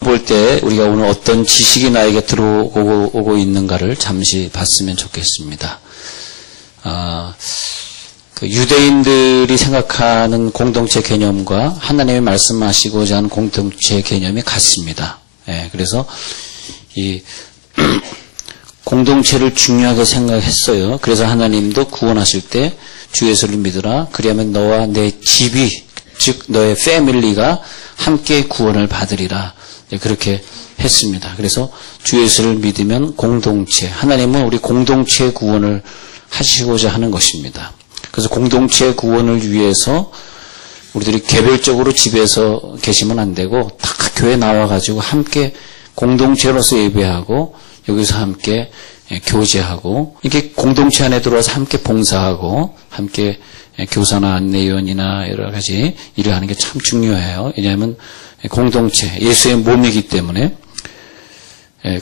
볼 때 우리가 오늘 어떤 지식이 나에게 들어오고 있는가를 잠시 봤으면 좋겠습니다. 유대인들이 생각하는 공동체 개념과 하나님이 말씀하시고자 하는 공동체 개념이 같습니다. 그래서 이 공동체를 중요하게 생각했어요. 그래서 하나님도 구원하실 때 주 예수를 믿으라. 그리하면 너와 내 집이, 즉 너의 패밀리가 함께 구원을 받으리라. 그렇게 했습니다. 그래서 주 예수를 믿으면 공동체, 하나님은 우리 공동체의 구원을 하시고자 하는 것입니다. 그래서 공동체 구원을 위해서 우리들이 개별적으로 집에서 계시면 안 되고 다 교회 나와가지고 함께 공동체로서 예배하고 여기서 함께 교제하고 이렇게 공동체 안에 들어와서 함께 봉사하고 함께 교사나 안내위원이나 여러 가지 일을 하는 게 참 중요해요. 왜냐하면 공동체, 예수의 몸이기 때문에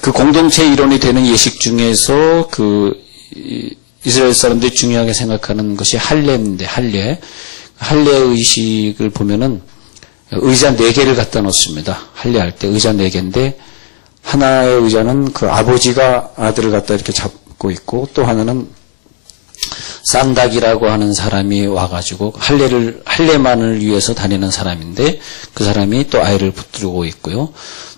그 공동체 일원이 되는 예식 중에서 이스라엘 사람들이 중요하게 생각하는 것이 할례인데 할례 의식을 보면은 의자 4개를 갖다 놓습니다. 할례할 때 의자 4개인데 하나의 의자는 그 아버지가 아들을 갖다 이렇게 잡고 있고 또 하나는 산닥이라고 하는 사람이 와가지고 할례만을 위해서 다니는 사람인데 그 사람이 또 아이를 붙들고 있고요.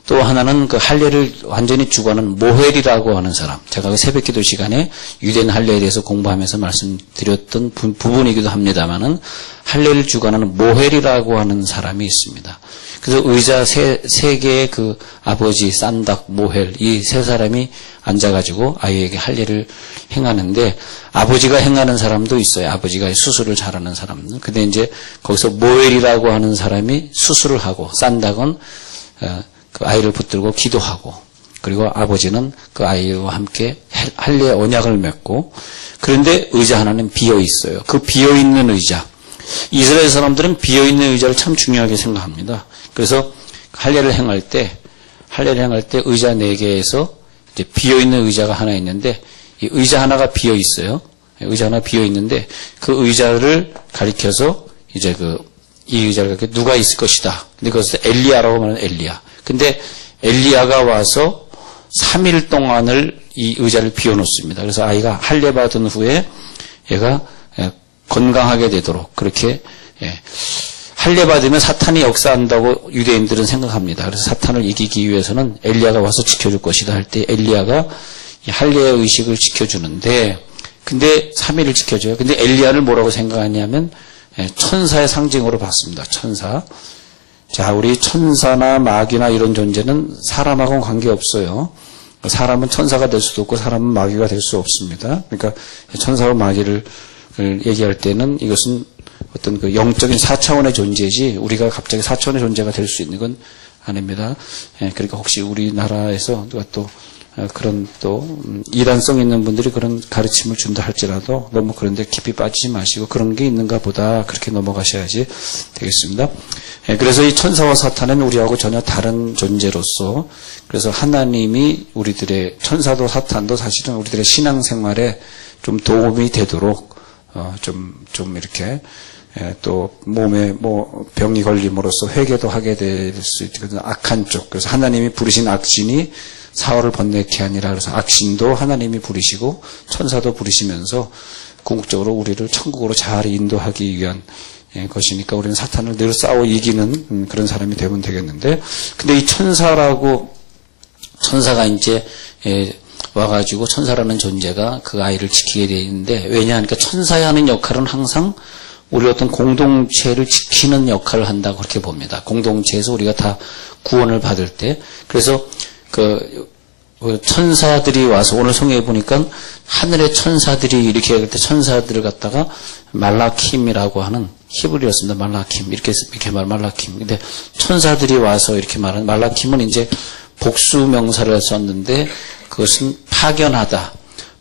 또 하나는 그 할례를 완전히 주관하는 모헬이라고 하는 사람. 제가 그 새벽기도 시간에 유대인 할례에 대해서 공부하면서 말씀드렸던 부분이기도 합니다만은 할례를 주관하는 모헬이라고 하는 사람이 있습니다. 그래서 의자 세 개의 그 아버지, 산닥, 모헬 이 세 사람이 앉아가지고 아이에게 할례를 행하는데 아버지가 행하는 사람도 있어요. 아버지가 수술을 잘하는 사람은. 근데 이제 거기서 모헬이라고 하는 사람이 수술을 하고 산닥은 그 아이를 붙들고 기도하고 그리고 아버지는 그 아이와 함께 할례 언약을 맺고 그런데 의자 하나는 비어 있어요. 그 비어 있는 의자. 이스라엘 사람들은 비어 있는 의자를 참 중요하게 생각합니다. 그래서 할례를 행할 때 의자 4개에서 이제 비어 있는 의자가 하나 있는데 이 의자 하나가 비어 있어요. 의자 하나 비어 있는데 그 의자를 가리켜서 이제 이 의자를 가리켜 누가 있을 것이다. 근데 그것을 엘리야라고 말하는 엘리야. 근데 엘리야가 와서 3일 동안을 이 의자를 비워놓습니다. 그래서 아이가 할례 받은 후에 얘가 건강하게 되도록 그렇게 할례 받으면 사탄이 역사한다고 유대인들은 생각합니다. 그래서 사탄을 이기기 위해서는 엘리야가 와서 지켜줄 것이다 할 때 엘리야가 할례의 의식을 지켜주는데 근데 3일을 지켜줘요. 근데 엘리야를 뭐라고 생각하냐면 천사의 상징으로 봤습니다. 천사. 자, 우리 천사나 마귀나 이런 존재는 사람하고는 관계없어요. 사람은 천사가 될 수도 없고 사람은 마귀가 될 수 없습니다. 그러니까 천사와 마귀를 얘기할 때는 이것은 어떤 그 영적인 4차원의 존재지 우리가 갑자기 4차원의 존재가 될 수 있는 건 아닙니다. 그러니까 혹시 우리나라에서 누가 또 그런 또 이단성 있는 분들이 그런 가르침을 준다 할지라도 너무 그런데 깊이 빠지지 마시고 그런 게 있는가 보다 그렇게 넘어가셔야지 되겠습니다. 그래서 이 천사와 사탄은 우리하고 전혀 다른 존재로서 그래서 하나님이 우리들의 천사도 사탄도 사실은 우리들의 신앙생활에 좀 도움이 되도록 좀 이렇게 또 몸에 병이 걸림으로써 회개도 하게 될 수 있거든요. 악한 쪽. 그래서 하나님이 부르신 악신이 사흘을 번뇌케 하니라. 그래서 악신도 하나님이 부르시고 천사도 부르시면서 궁극적으로 우리를 천국으로 잘 인도하기 위한 것이니까 우리는 사탄을 늘 싸워 이기는 그런 사람이 되면 되겠는데 근데 이 천사가 이제 와가지고 천사라는 존재가 그 아이를 지키게 되어 있는데 왜냐하니까 천사의 하는 역할은 항상 우리 어떤 공동체를 지키는 역할을 한다고 그렇게 봅니다. 공동체에서 우리가 다 구원을 받을 때 그래서 그 천사들이 와서 오늘 성경에 보니까 하늘의 천사들이 이렇게 할 때 천사들을 갖다가 말라킴이라고 하는 히브리어였습니다. 말라킴 이렇게 말라킴. 근데 천사들이 와서 이렇게 말하는 말라킴은 이제 복수 명사를 썼는데 그것은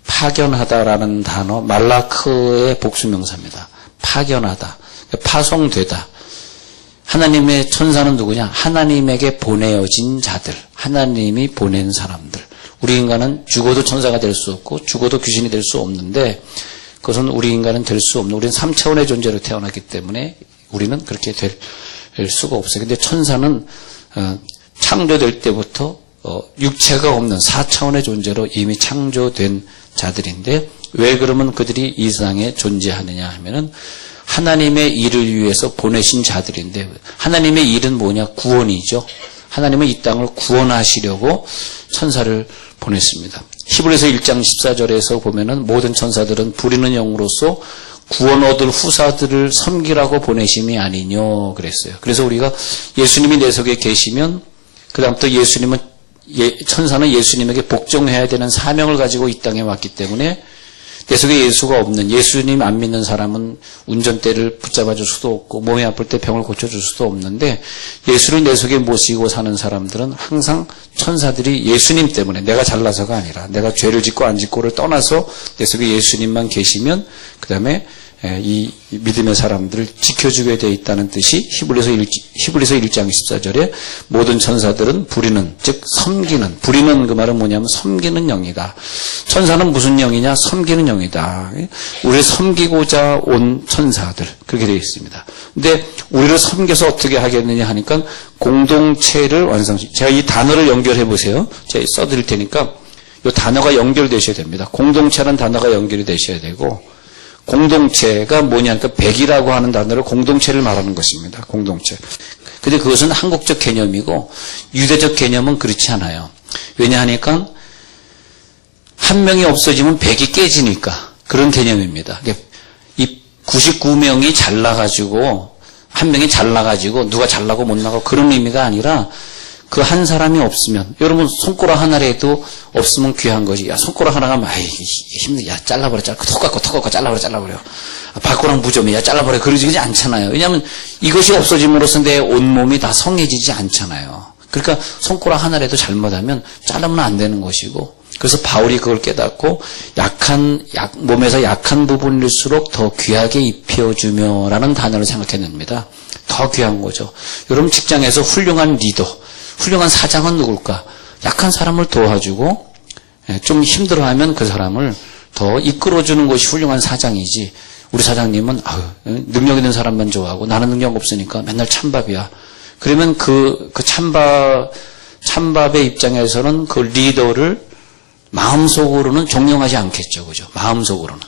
파견하다라는 단어 말라크의 복수 명사입니다. 파견하다, 파송되다. 하나님의 천사는 누구냐? 하나님에게 보내어진 자들, 하나님이 보낸 사람들. 우리 인간은 죽어도 천사가 될 수 없고 죽어도 귀신이 될 수 없는데 그것은 우리 인간은 될 수 없는 우리는 3차원의 존재로 태어났기 때문에 우리는 그렇게 될 수가 없어요. 근데 천사는 창조될 때부터 육체가 없는 4차원의 존재로 이미 창조된 자들인데 왜 그러면 그들이 이 세상에 존재하느냐 하면은 하나님의 일을 위해서 보내신 자들인데 하나님의 일은 뭐냐? 구원이죠. 하나님은 이 땅을 구원하시려고 천사를 보냈습니다. 히브리서 1장 14절에서 보면은 모든 천사들은 부리는 영으로서 구원 얻을 후사들을 섬기라고 보내심이 아니뇨 그랬어요. 그래서 우리가 예수님이 내 속에 계시면 그다음부터 천사는 예수님에게 복종해야 되는 사명을 가지고 이 땅에 왔기 때문에 내 속에 예수가 없는 예수님 안 믿는 사람은 운전대를 붙잡아 줄 수도 없고 몸이 아플 때 병을 고쳐줄 수도 없는데 예수를 내 속에 모시고 사는 사람들은 항상 천사들이 예수님 때문에 내가 잘나서가 아니라 내가 죄를 짓고 안 짓고를 떠나서 내 속에 예수님만 계시면 그 다음에 이 믿음의 사람들을 지켜주게 되어 있다는 뜻이 히브리서 1장 14절에 모든 천사들은 부리는 즉 섬기는 부리는 그 말은 뭐냐면 섬기는 영이다. 천사는 무슨 영이냐? 섬기는 영이다. 우리를 섬기고자 온 천사들 그렇게 되어 있습니다. 근데 우리를 섬겨서 어떻게 하겠느냐 하니까 공동체를 완성시 제가 이 단어를 연결해 보세요. 제가 써드릴 테니까 이 단어가 연결되셔야 됩니다. 공동체라는 단어가 연결이 되셔야 되고 공동체가 뭐냐니까 백이라고 하는 단어를 공동체를 말하는 것입니다. 공동체. 근데 그것은 한국적 개념이고 유대적 개념은 그렇지 않아요. 왜냐하니까 한 명이 없어지면 백이 깨지니까 그런 개념입니다. 이 99명이 잘나가지고 한 명이 잘나가지고 누가 잘나고 못 나가고 그런 의미가 아니라 그 한 사람이 없으면 여러분 손가락 하나라도 없으면 귀한 거지. 야 손가락 하나가 아이 힘들 야 잘라버려 톡 갖고 잘라버려 발가락 무좀이 야 잘라버려 그러지 않잖아요. 왜냐하면 이것이 없어짐으로써 내 온몸이 다 성해지지 않잖아요. 그러니까 손가락 하나라도 잘못하면 자르면 안 되는 것이고 그래서 바울이 그걸 깨닫고 몸에서 약한 부분일수록 더 귀하게 입혀주며라는 단어를 생각해냅니다. 더 귀한 거죠. 여러분 직장에서 훌륭한 리더 훌륭한 사장은 누굴까? 약한 사람을 도와주고 좀 힘들어하면 그 사람을 더 이끌어주는 것이 훌륭한 사장이지. 우리 사장님은 능력 있는 사람만 좋아하고 나는 능력 없으니까 맨날 찬밥이야. 그러면 그 찬밥의 입장에서는 그 리더를 마음속으로는 존경하지 않겠죠. 그죠? 마음속으로는.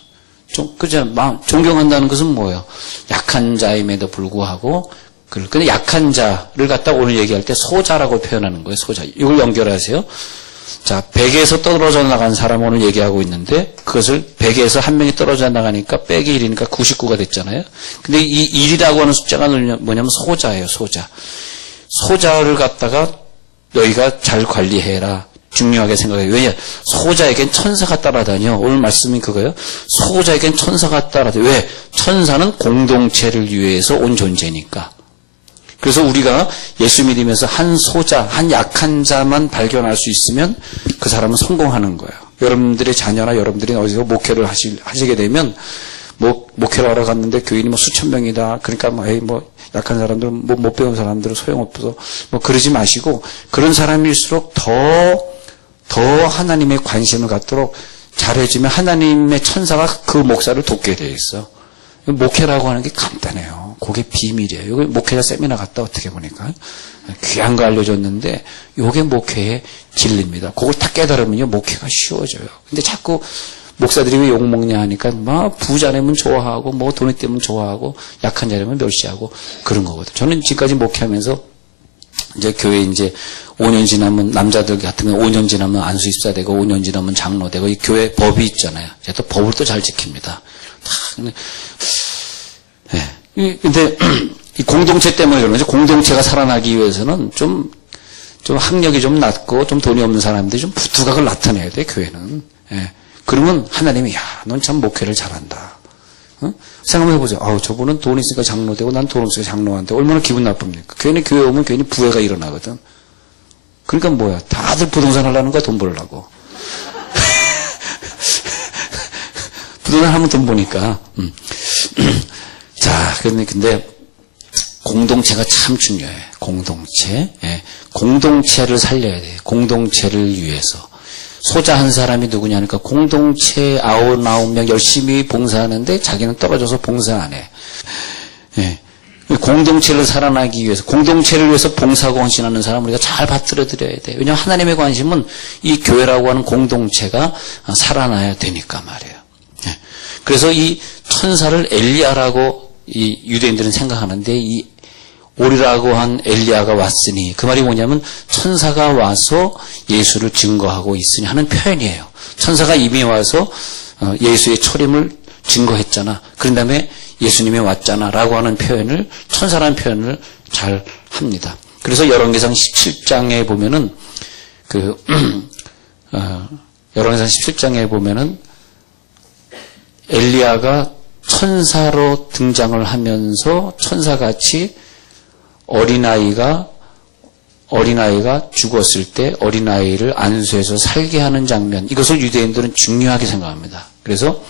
존경한다는 것은 뭐예요? 약한 자임에도 불구하고 근데 약한 자를 갖다 오늘 얘기할 때 소자라고 표현하는 거예요. 소자. 이걸 연결하세요. 자, 100에서 떨어져 나간 사람 오늘 얘기하고 있는데 그것을 100에서 한 명이 떨어져 나가니까 빼기 1이니까 99가 됐잖아요. 근데 이 1이라고 하는 숫자가 뭐냐면 소자예요. 소자. 소자를 갖다가 너희가 잘 관리해라. 중요하게 생각해요. 왜냐? 소자에겐 천사가 따라다녀. 오늘 말씀이 그거예요. 소자에겐 천사가 따라다녀. 왜? 천사는 공동체를 위해서 온 존재니까. 그래서 우리가 예수 믿으면서 한 소자, 한 약한 자만 발견할 수 있으면 그 사람은 성공하는 거예요. 여러분들의 자녀나 여러분들이 어디서 목회를 하시게 되면 목회를 하러 갔는데 교인이 수천 명이다. 그러니까 약한 사람들은 못 배운 사람들은 소용없어서 그러지 마시고 그런 사람일수록 더 하나님의 관심을 갖도록 잘해주면 하나님의 천사가 그 목사를 돕게 돼 있어. 목회라고 하는 게 간단해요. 그게 비밀이에요. 여기 목회자 세미나 갔다 어떻게 보니까 귀한 거 알려줬는데 요게 목회의 진리입니다. 그걸 딱 깨달으면요 목회가 쉬워져요. 근데 자꾸 목사들이 왜 욕먹냐 하니까 부자라면 좋아하고 돈이 때문에 좋아하고 약한 자라면 멸시하고 그런 거거든요. 저는 지금까지 목회하면서 이제 교회 5년 지나면 남자들 같은 경우 5년 지나면 안수 입사 되고 5년 지나면 장로 되고 이 교회 법이 있잖아요. 제가 또 법을 또 잘 지킵니다. 근데 이 공동체 때문에 그런 거죠. 공동체가 살아나기 위해서는 좀 학력이 좀 낮고 좀 돈이 없는 사람들이 좀 두각을 나타내야 돼 교회는. 그러면 하나님이 넌 참 목회를 잘한다. 생각해 보세요. 저분은 돈 있으니까 장로 되고 난 돈 없으니까 장로 안 되고 얼마나 기분 나쁩니까? 괜히 교회 오면 괜히 부해가 일어나거든. 그러니까 뭐야? 다들 부동산 하려는 거야 돈 벌려고. 부동산 하면 돈 버니까. 자, 근데 공동체가 참 중요해. 공동체. 공동체를 살려야 돼. 공동체를 위해서. 소자 한 사람이 누구냐니까 공동체 99명 열심히 봉사하는데 자기는 떨어져서 봉사 안 해. 공동체를 살아나기 위해서, 공동체를 위해서 봉사하고 헌신하는 사람을 우리가 잘 받들어 드려야 돼요. 왜냐하면 하나님의 관심은 이 교회라고 하는 공동체가 살아나야 되니까 말이에요. 그래서 이 천사를 엘리야라고 이 유대인들은 생각하는데, 이 오리라고 한 엘리야가 왔으니, 그 말이 뭐냐면 천사가 와서 예수를 증거하고 있으니 하는 표현이에요. 천사가 이미 와서 예수의 초림을 증거했잖아. 그런 다음에 예수님이 왔잖아 라고 하는 표현을, 천사라는 표현을 잘 합니다. 그래서 열왕기상 17장에 보면은 열왕기상 17장에 보면은 엘리야가 천사로 등장을 하면서 천사같이 어린아이가 죽었을 때 어린아이를 안수해서 살게 하는 장면, 이것을 유대인들은 중요하게 생각합니다. 그래서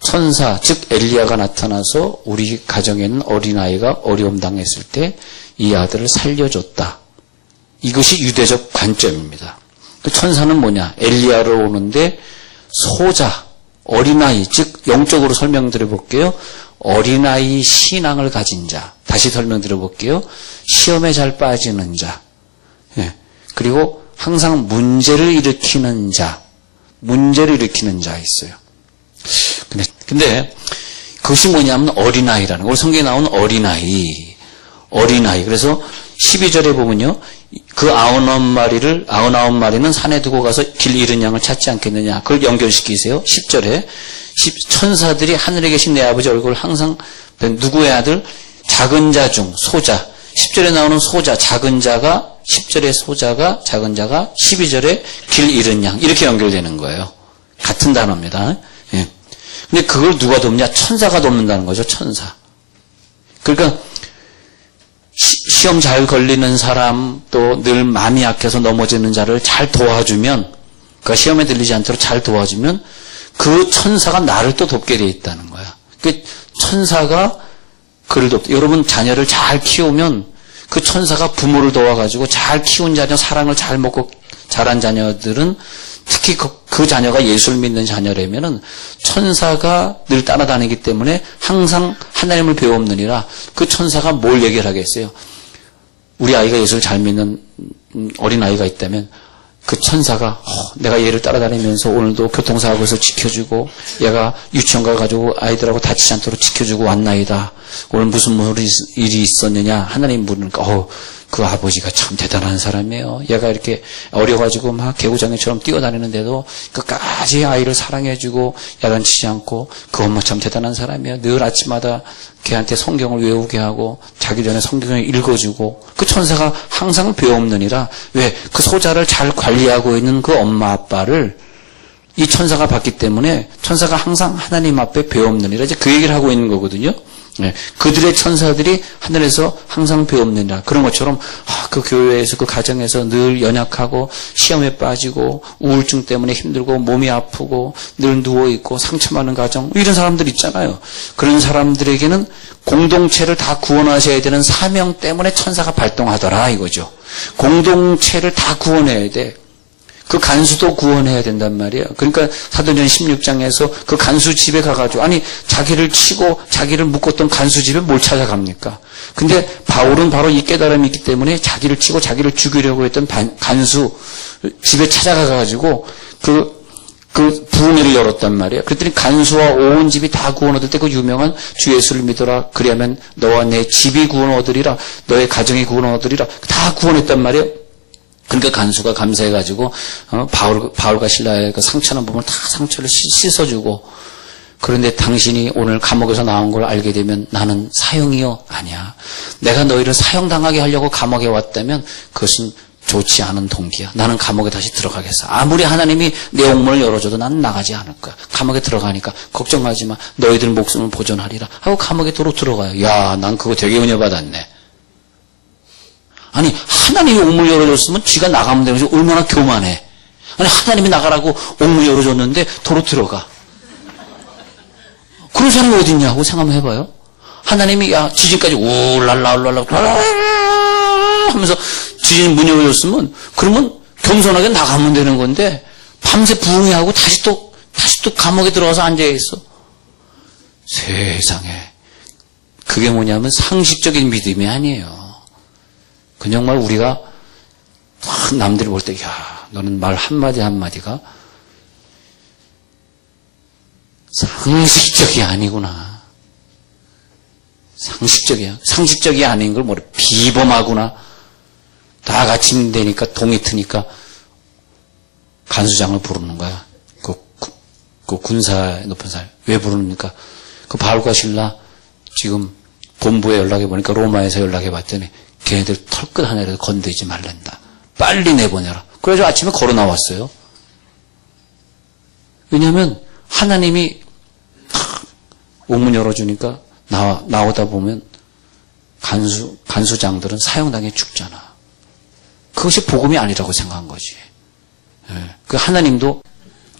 천사, 즉 엘리야가 나타나서 우리 가정에 있는 어린아이가 어려움 당했을 때 이 아들을 살려줬다. 이것이 유대적 관점입니다. 그 천사는 뭐냐? 엘리야로 오는데 소자, 어린아이, 즉 영적으로 설명드려 볼게요. 어린아이 신앙을 가진 자. 다시 설명드려 볼게요. 시험에 잘 빠지는 자. 그리고 항상 문제를 일으키는 자. 문제를 일으키는 자 있어요. 근데 그것이 뭐냐면 어린아이라는 거. 오늘 성경에 나온 어린아이. 그래서 12절에 보면요. 그 99마리는 산에 두고 가서 길 잃은 양을 찾지 않겠느냐. 그걸 연결시키세요. 10절에. 천사들이 하늘에 계신 내 아버지 얼굴을 항상 누구의 아들? 작은 자 중 소자. 10절에 나오는 소자, 작은 자가 10절에 소자가 작은 자가 12절에 길 잃은 양. 이렇게 연결되는 거예요. 같은 단어입니다. 예. 근데 그걸 누가 돕냐? 천사가 돕는다는 거죠. 천사. 그러니까 시험 잘 걸리는 사람, 또 늘 마음이 약해서 넘어지는 자를 잘 도와주면, 그러니까 시험에 들리지 않도록 잘 도와주면 그 천사가 나를 또 돕게 돼 있다는 거야. 그 천사가 그를 돕다. 여러분 자녀를 잘 키우면 그 천사가 부모를 도와가지고 잘 키운 자녀, 사랑을 잘 먹고 자란 자녀들은, 특히 그 자녀가 예수를 믿는 자녀라면은 천사가 늘 따라다니기 때문에 항상 하나님을 배웠느니라. 그 천사가 뭘 얘기를 하겠어요? 우리 아이가 예수를 잘 믿는 어린아이가 있다면 그 천사가 내가 얘를 따라다니면서 오늘도 교통사고에서 지켜주고, 얘가 유치원 가가지고 아이들하고 다치지 않도록 지켜주고 왔나이다. 오늘 무슨 일이 있었느냐 하나님 물으니까 그 아버지가 참 대단한 사람이에요. 얘가 이렇게 어려가지고 막 개구장이처럼 뛰어다니는데도 끝까지 아이를 사랑해주고 야단치지 않고, 그 엄마 참 대단한 사람이에요. 늘 아침마다 걔한테 성경을 외우게 하고 자기 전에 성경을 읽어주고. 그 천사가 항상 배웠느니라. 왜? 그 소자를 잘 관리하고 있는 그 엄마 아빠를 이 천사가 봤기 때문에 천사가 항상 하나님 앞에 배웠느니라. 이제 그 얘기를 하고 있는 거거든요. 네. 그들의 천사들이 하늘에서 항상 배웁니다. 그런 것처럼 그 교회에서, 그 가정에서 늘 연약하고 시험에 빠지고 우울증 때문에 힘들고 몸이 아프고 늘 누워있고 상처 많은 가정, 이런 사람들 있잖아요. 그런 사람들에게는 공동체를 다 구원하셔야 되는 사명 때문에 천사가 발동하더라 이거죠. 공동체를 다 구원해야 돼. 그 간수도 구원해야 된단 말이에요. 그러니까 사도전 16장에서 그 간수 집에 가가지고, 아니 자기를 치고 자기를 묶었던 간수 집에 뭘 찾아갑니까? 근데 바울은 바로 이 깨달음이 있기 때문에 자기를 치고 자기를 죽이려고 했던 간수 집에 찾아가가지고 그 부흥회를 열었단 말이에요. 그랬더니 간수와 온 집이 다 구원 얻을 때 그 유명한 주 예수를 믿어라. 그리하면 너와 내 집이 구원 얻으리라. 너의 가정이 구원 얻으리라. 다 구원했단 말이에요. 그러니까 간수가 감사해가지고 바울과 실라의 그 상처난 부분을 다 상처를 씻어주고, 그런데 당신이 오늘 감옥에서 나온 걸 알게 되면 나는 사형이요? 아니야. 내가 너희를 사형당하게 하려고 감옥에 왔다면 그것은 좋지 않은 동기야. 나는 감옥에 다시 들어가겠어. 아무리 하나님이 내 옥문을 열어줘도 나는 나가지 않을 거야. 감옥에 들어가니까 걱정하지 마. 너희들 목숨을 보존하리라 하고 감옥에 도로 들어가요. 야, 난 그거 되게 은혜 받았네. 아니 하나님이 옥문 열어줬으면 쥐가 나가면 되는 거지. 얼마나 교만해. 아니 하나님이 나가라고 옥문 열어줬는데 도로 들어가. 그런 사람이 어디 있냐고 생각 한번 해봐요. 하나님이 지진까지 울랄라 하면서 지진 문 열어줬으면 그러면 겸손하게 나가면 되는 건데 밤새 부흥회하고 다시 또 감옥에 들어가서 앉아있어. 세상에 그게 뭐냐면 상식적인 믿음이 아니에요. 그 정말 우리가 남들이 볼 때, 야, 너는 말 한마디 한마디가 상식적이 아니구나. 상식적이 아닌 걸 뭐래, 비범하구나. 다 같이 되니까 동이 트니까 간수장을 부르는 거야. 그 군사의 높은 사람. 왜 부르니까 그 바울과 실라 지금 본부에 연락해 보니까 로마에서 연락해 봤더니 걔네들 털끝 하나라도 건드리지 말란다. 빨리 내보내라. 그래서 아침에 걸어 나왔어요. 왜냐하면 하나님이 옥문 열어주니까 나오다 보면 간수장들은 사형당해 죽잖아. 그것이 복음이 아니라고 생각한 거지. 그 하나님도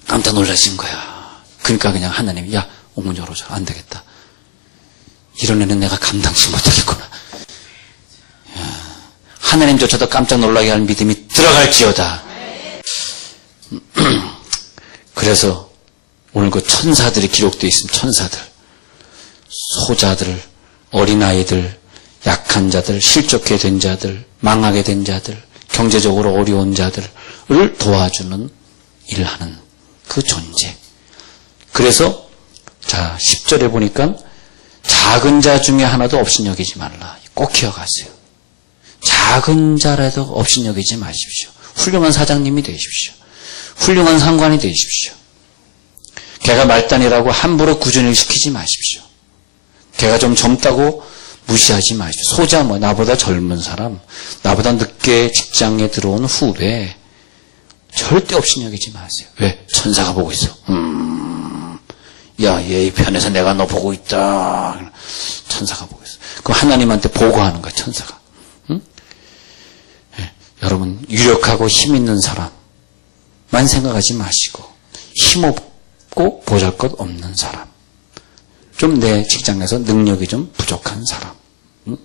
깜짝 놀라신 거야. 그러니까 그냥 하나님이, 야, 옥문 열어줘. 안 되겠다. 이런 애는 내가 감당치 못하겠구나. 하나님조차도 깜짝 놀라게 할 믿음이 들어갈지어다. 그래서 오늘 그 천사들이 기록되어 있습니다. 천사들. 소자들, 어린아이들, 약한 자들, 실족해 된 자들, 망하게 된 자들, 경제적으로 어려운 자들을 도와주는 일을 하는 그 존재. 그래서 자 10절에 보니까 작은 자 중에 하나도 업신여기지 말라. 꼭 기억하세요. 작은 자라도 업신여기지 마십시오. 훌륭한 사장님이 되십시오. 훌륭한 상관이 되십시오. 걔가 말단이라고 함부로 구준을 시키지 마십시오. 걔가 좀 젊다고 무시하지 마십시오. 소자 나보다 젊은 사람, 나보다 늦게 직장에 들어온 후배 절대 업신여기지 마세요. 왜? 천사가 보고 있어. 야, 얘 편에서 내가 너 보고 있다. 천사가 보고 있어. 그럼 하나님한테 보고하는 거야, 천사가. 응? 네. 여러분, 유력하고 힘 있는 사람만 생각하지 마시고, 힘없고 보잘것 없는 사람. 좀 내 직장에서 능력이 좀 부족한 사람. 응?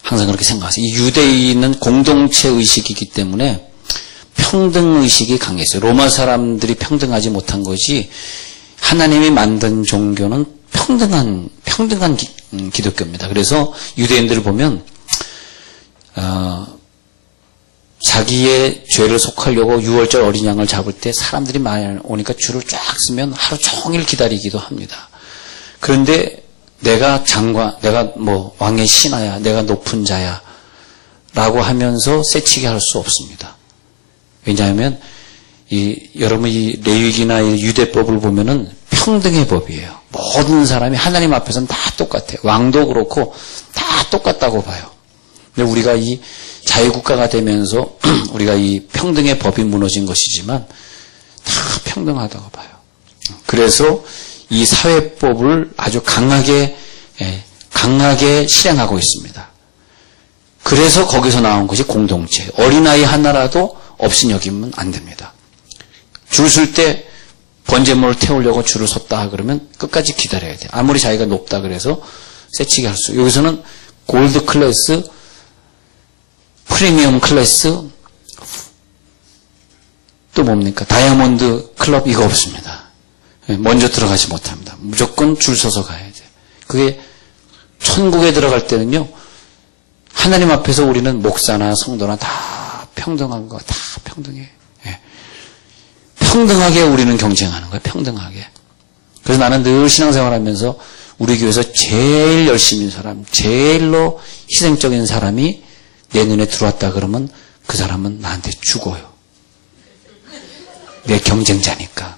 항상 그렇게 생각하세요. 이 유대인은 공동체 의식이기 때문에 평등 의식이 강했어요. 로마 사람들이 평등하지 못한 것이 하나님이 만든 종교는 평등한 기독교입니다. 그래서 유대인들을 보면 자기의 죄를 속하려고 유월절 어린 양을 잡을 때 사람들이 많이 오니까 줄을 쫙 쓰면 하루 종일 기다리기도 합니다. 그런데 내가 장관, 내가 왕의 신하야, 내가 높은 자야 라고 하면서 새치게 할 수 없습니다. 왜냐하면 여러분 이 레위기나 이 유대법을 보면은 평등의 법이에요. 모든 사람이 하나님 앞에서는 다 똑같아요. 왕도 그렇고 다 똑같다고 봐요. 근데 우리가 이 자유국가가 되면서 우리가 이 평등의 법이 무너진 것이지만 다 평등하다고 봐요. 그래서 이 사회법을 아주 강하게 실행하고 있습니다. 그래서 거기서 나온 것이 공동체. 어린아이 하나라도 업신여기면 안 됩니다. 줄 설 때 번제물을 태우려고 줄을 섰다 그러면 끝까지 기다려야 돼요. 아무리 자기가 높다 그래서 새치게 할 수. 여기서는 골드 클래스, 프리미엄 클래스, 또 뭡니까? 다이아몬드 클럽 이거 없습니다. 먼저 들어가지 못합니다. 무조건 줄 서서 가야 돼요. 그게 천국에 들어갈 때는요. 하나님 앞에서 우리는 목사나 성도나 다 평등한 거 다 평등해. 평등하게 우리는 경쟁하는 거예요. 평등하게. 그래서 나는 늘 신앙생활하면서 우리 교회에서 제일 열심인 사람, 제일로 희생적인 사람이 내 눈에 들어왔다 그러면 그 사람은 나한테 죽어요. 내 경쟁자니까.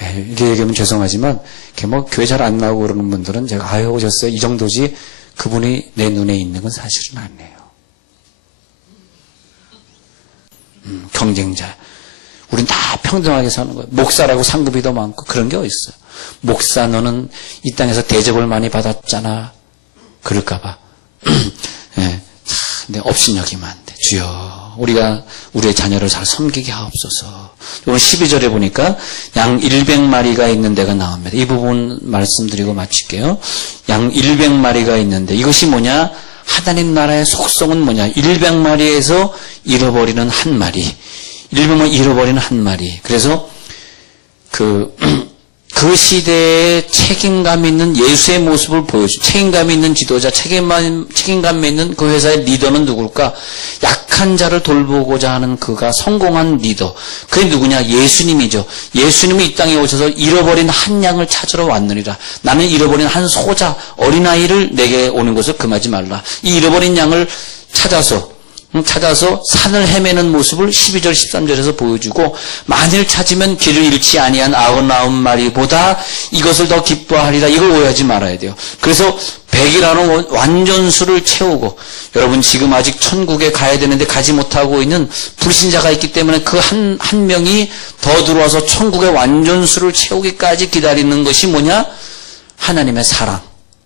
이렇게 얘기하면 죄송하지만 교회 잘 안 나오고 그러는 분들은 제가 아유 오셨어요 이 정도지 그분이 내 눈에 있는 건 사실은 아니에요. 경쟁자. 우린 다 평등하게 사는 거예요. 목사라고 상급이 더 많고 그런 게 어딨어요. 목사 너는 이 땅에서 대접을 많이 받았잖아. 그럴까 봐. 근데 업신여기면 안 돼. 주여 우리가 우리의 자녀를 잘 섬기게 하옵소서. 오늘 12절에 보니까 양 100마리가 있는 데가 나옵니다. 이 부분 말씀드리고 마칠게요. 양 100마리가 있는데 이것이 뭐냐? 하나님 나라의 속성은 뭐냐? 100마리에서 잃어버리는 한 마리. 100마리 잃어버리는 한 마리. 그래서 그 시대에 책임감 있는 예수의 모습을 보여주, 책임감 있는 지도자, 책임감 있는 그 회사의 리더는 누굴까? 약한 자를 돌보고자 하는 그가 성공한 리더. 그게 누구냐? 예수님이죠. 예수님이 이 땅에 오셔서 잃어버린 한 양을 찾으러 왔느니라. 나는 잃어버린 한 소자, 어린아이를 내게 오는 것을 금하지 말라. 이 잃어버린 양을 찾아서 산을 헤매는 모습을 12절 13절에서 보여주고, 만일 찾으면 길을 잃지 아니한 99마리보다 이것을 더 기뻐하리라. 이걸 오해하지 말아야 돼요. 그래서 100이라는 완전수를 채우고, 여러분 지금 아직 천국에 가야 되는데 가지 못하고 있는 불신자가 있기 때문에 그 한 명이 더 들어와서 천국의 완전수를 채우기까지 기다리는 것이 뭐냐? 하나님의 사랑.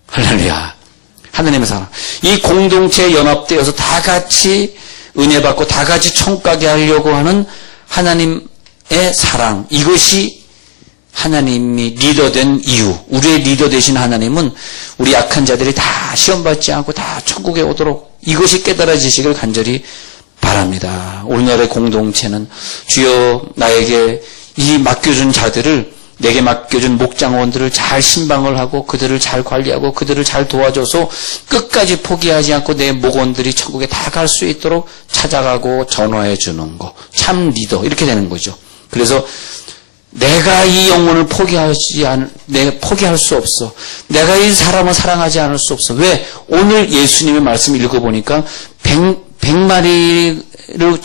할렐루야. 하나님의 사랑. 이 공동체에 연합되어서 다 같이 은혜 받고 다 같이 천국 가게 하려고 하는 하나님의 사랑. 이것이 하나님이 리더된 이유. 우리의 리더 되신 하나님은 우리 약한 자들이 다 시험받지 않고 다 천국에 오도록, 이것이 깨달아지시길 간절히 바랍니다. 오늘날의 공동체는 주여 나에게 이 맡겨준 자들을, 내게 맡겨준 목장원들을 잘 신방을 하고 그들을 잘 관리하고 그들을 잘 도와줘서 끝까지 포기하지 않고 내 목원들이 천국에 다 갈 수 있도록 찾아가고 전화해 주는 거. 참 리더. 이렇게 되는 거죠. 그래서 내가 이 영혼을 포기할 수 없어. 내가 이 사람을 사랑하지 않을 수 없어. 왜? 오늘 예수님의 말씀 읽어보니까 100마리를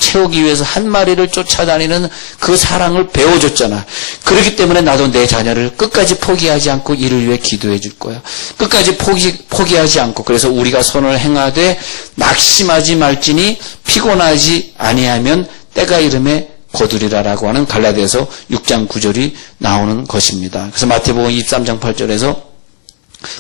채우기 위해서 한 마리를 쫓아다니는 그 사랑을 배워줬잖아. 그렇기 때문에 나도 내 자녀를 끝까지 포기하지 않고 이를 위해 기도해 줄 거야. 끝까지 포기하지 않고. 그래서 우리가 선을 행하되 낙심하지 말지니 피곤하지 아니하면 때가 이름에 거두리라라고 하는 갈라디아서 6장 9절이 나오는 것입니다. 그래서 마태복음 23장 8절에서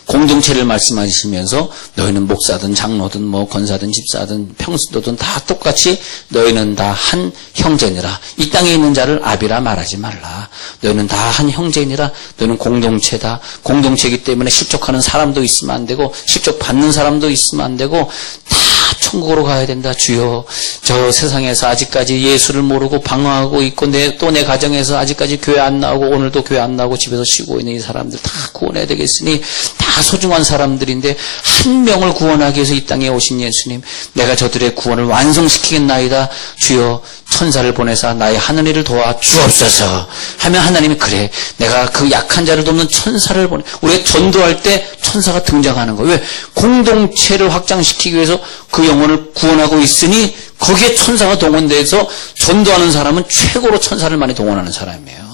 공동체를 말씀하시면서 너희는 목사든 장로든 권사든 집사든 평신도든 다 똑같이 너희는 다 한 형제니라. 이 땅에 있는 자를 아비라 말하지 말라. 너희는 다 한 형제니라. 너희는 공동체다. 공동체이기 때문에 실족하는 사람도 있으면 안 되고 실족 받는 사람도 있으면 안 되고 다 천국으로 가야 된다. 주여, 저 세상에서 아직까지 예수를 모르고 방황하고 있고 또 내 가정에서 아직까지 교회 안 나오고 오늘도 교회 안 나오고 집에서 쉬고 있는 이 사람들 다 구원해야 되겠으니 다 소중한 사람들인데 한 명을 구원하기 위해서 이 땅에 오신 예수님, 내가 저들의 구원을 완성시키겠나이다. 주여, 천사를 보내사 나의 하는 일을 도와 주옵소서 하면 하나님이 그래, 내가 그 약한 자를 돕는 천사를 보내. 우리가 전도할 때 천사가 등장하는 거예요. 왜? 공동체를 확장시키기 위해서 그 영혼을 구원하고 있으니 거기에 천사가 동원돼서 전도하는 사람은 최고로 천사를 많이 동원하는 사람이에요.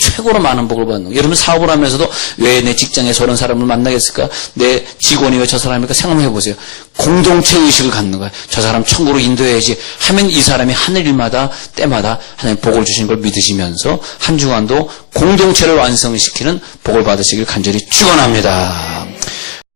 최고로 많은 복을 받는 거예요. 여러분 사업을 하면서도 왜 내 직장에 저런 사람을 만나겠을까? 내 직원이 왜 저 사람일까? 생각해 보세요. 공동체 의식을 갖는 거예요. 저 사람 천국으로 인도해야지 하면 이 사람이 하는 일마다 때마다 하나님 복을 주신 걸 믿으시면서 한 주간도 공동체를 완성시키는 복을 받으시길 간절히 축원합니다.